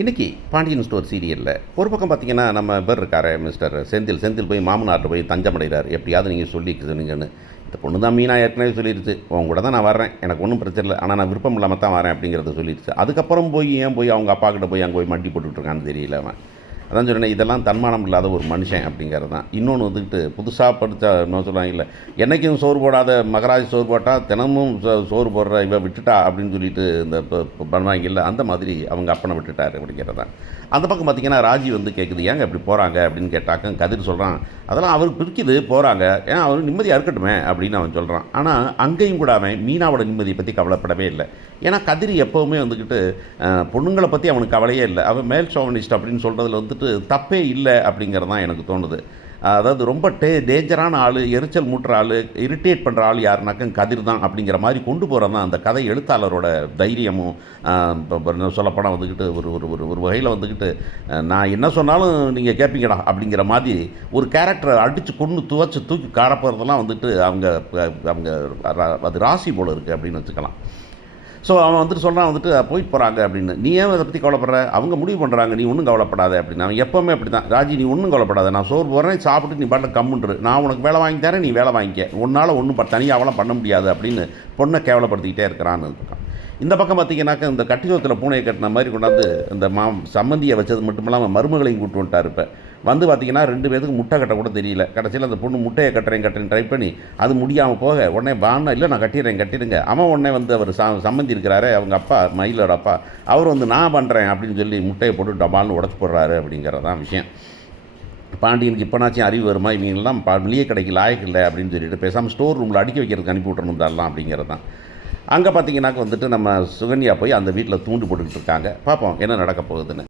இன்றைக்கி பாண்டியன் ஸ்டோர் சீரியலில் ஒரு பக்கம் பார்த்தீங்கன்னா நம்ம பேர் இருக்கார் மிஸ்டர் செந்தில் போய் மாமனார்ட்ட போய் தஞ்சம் அடைகிறார். எப்படியாவது நீங்கள் சொன்னீங்கன்னு. இந்த பொண்ணு தான் மீனா ஏற்கனவே சொல்லிடுச்சு, உன் கூட தான் நான் வரேன், எனக்கு ஒன்றும் பிரச்சனை இல்லை, ஆனால் நான் விருப்பம் இல்லாமல் தான் வரேன் அப்படிங்கிறத சொல்லிடுச்சு. அதுக்கப்புறம் போய் அவங்க அப்பா கிட்ட போய் அங்கே போய் மண்டி போட்டுட்ருக்கான்னு தெரியல அவன். அதான் சொன்னேன், இதெல்லாம் தன்மானம் இல்லாத ஒரு மனுஷன் அப்படிங்கிறது தான். இன்னொன்று வந்துக்கிட்டு புதுசாக படித்தா என்ன சொல்லுவாங்க, இல்லை என்றைக்கும் சோறு போடாத மகராஜ் சோறு போட்டால் தினமும் சோறு போடுற இவ விட்டுட்டா அப்படின்னு சொல்லிட்டு இந்த பண்ணுவாங்கல்ல, அந்த மாதிரி அவங்க அப்பனை விட்டுட்டார் அப்படிங்கிறது தான். அந்த பக்கம் பார்த்திங்கன்னா ராஜி வந்து கேட்குது, ஏங்க இப்படி போகிறாங்க அப்படின்னு கேட்டாக்க கதிர் சொல்கிறான், அதெல்லாம் அவருக்கு பிடிக்குது போகிறாங்க, ஏன் அவர் நிம்மதியாக இருக்கட்டுமே அப்படின்னு அவன் சொல்கிறான். ஆனால் அங்கேயும் கூட அவன் மீனாவோட நிம்மதியை பற்றி கவலைப்படவே இல்லை. ஏன்னா கதிர் எப்போவுமே வந்துக்கிட்டு பொண்ணுங்களை பற்றி அவனுக்கு கவலையே இல்லை. அவன் மேல் ஷோவனிஸ்ட் அப்படின்னு சொல்கிறதுல வந்துட்டு தப்பே இல்லை அப்படிங்கிறது தான் எனக்கு தோணுது. அதாவது ரொம்ப டேஞ்சரான ஆள், எரிச்சல் மூட்டுற ஆள், இரிட்டேட் பண்ணுற ஆள் யாருனாக்க கதிர் தான் அப்படிங்கிற மாதிரி கொண்டு போகிறது தான் அந்த கதை எழுத்தாளரோட தைரியமும். சொல்லப்போனால் வந்துக்கிட்டு ஒரு ஒரு ஒரு ஒரு வகையில் வந்துக்கிட்டு நான் என்ன சொன்னாலும் நீங்கள் கேட்பீங்கடா அப்படிங்கிற மாதிரி ஒரு கேரக்டரை அடித்து கொண்டு தூக்கி காரப்போகிறதெல்லாம் வந்துட்டு அவங்க அது ராசி போல் இருக்குது அப்படின்னு வச்சுக்கலாம். ஸோ அவன் வந்துட்டு சொல்கிறான், வந்துட்டு போயிட்டு போகிறாங்க அப்படின்னு. நீ ஏன் அதை பற்றி கவலைப்படுற, அவங்க முடிவு பண்ணுறாங்க, நீ ஒன்றும் கவலைப்படாத அப்படின்னு. அவன் எப்போவுமே அப்படி தான், ராஜி நீ ஒன்றும் கவலைப்படாத, நான் சோறு போடுறேன், சாப்பிட்டு நீ பாட்டில் கம்முன்று, நான் உனக்கு வேலை வாங்கி தரேன், நீ வேலை வாங்கிக்க, உன்னால் ஒன்றும் தனியாகலாம் பண்ண முடியாது அப்படின்னு பொண்ணை கேவலப்படுத்திக்கிட்டே இருக்கிறான்னு இருக்கான். இந்த பக்கம் பார்த்திங்கனாக்கா இந்த கட்டிசோத்தில் பூனையை கட்டின மாதிரி கொண்டாந்து இந்த சம்மந்தியை வச்சது மட்டும் இல்லாமல் மருமகளையும் கூப்பிட்டு வந்துட்டார். இப்போ வந்து பார்த்திங்கன்னா 2 பேருக்கு முட்டை கட்ட கூட தெரியல. கடைசியில் அந்த பொண்ணு முட்டையை கட்டுறேன் ட்ரை பண்ணி அது முடியாமல் போக உடனே வானா இல்லை நான் கட்டிடுங்க. அவன் உடனே வந்து அவர் சம்மந்தி இருக்கிறாரு, அவங்க அப்பா மயிலோட அப்பா, அவர் வந்து நான் பண்ணுறேன் அப்படின்னு சொல்லி முட்டையை போட்டு டபால்னு உடச்சி போடுறாரு அப்படிங்கிறதான் விஷயம். பாண்டியனுக்கு இப்போனாச்சும் அறிவு வருமா, இவங்கெல்லாம் வெளியே கடைக்கு லாயக்கு இல்லை அப்படின்னு சொல்லிட்டு பேசாமல் ஸ்டோர் ரூமில் அடுக்கி வைக்கிறதுக்கு அனுப்பி விட்றணும் தரலாம் அப்படிங்கிறது தான். அங்கே பார்த்திங்கனாக்க வந்துட்டு நம்ம சுகன்யா போய் அந்த வீட்டில் தூண்டு போட்டுக்கிட்டு இருக்காங்க. பார்ப்போம் என்ன நடக்க போகுதுன்னு.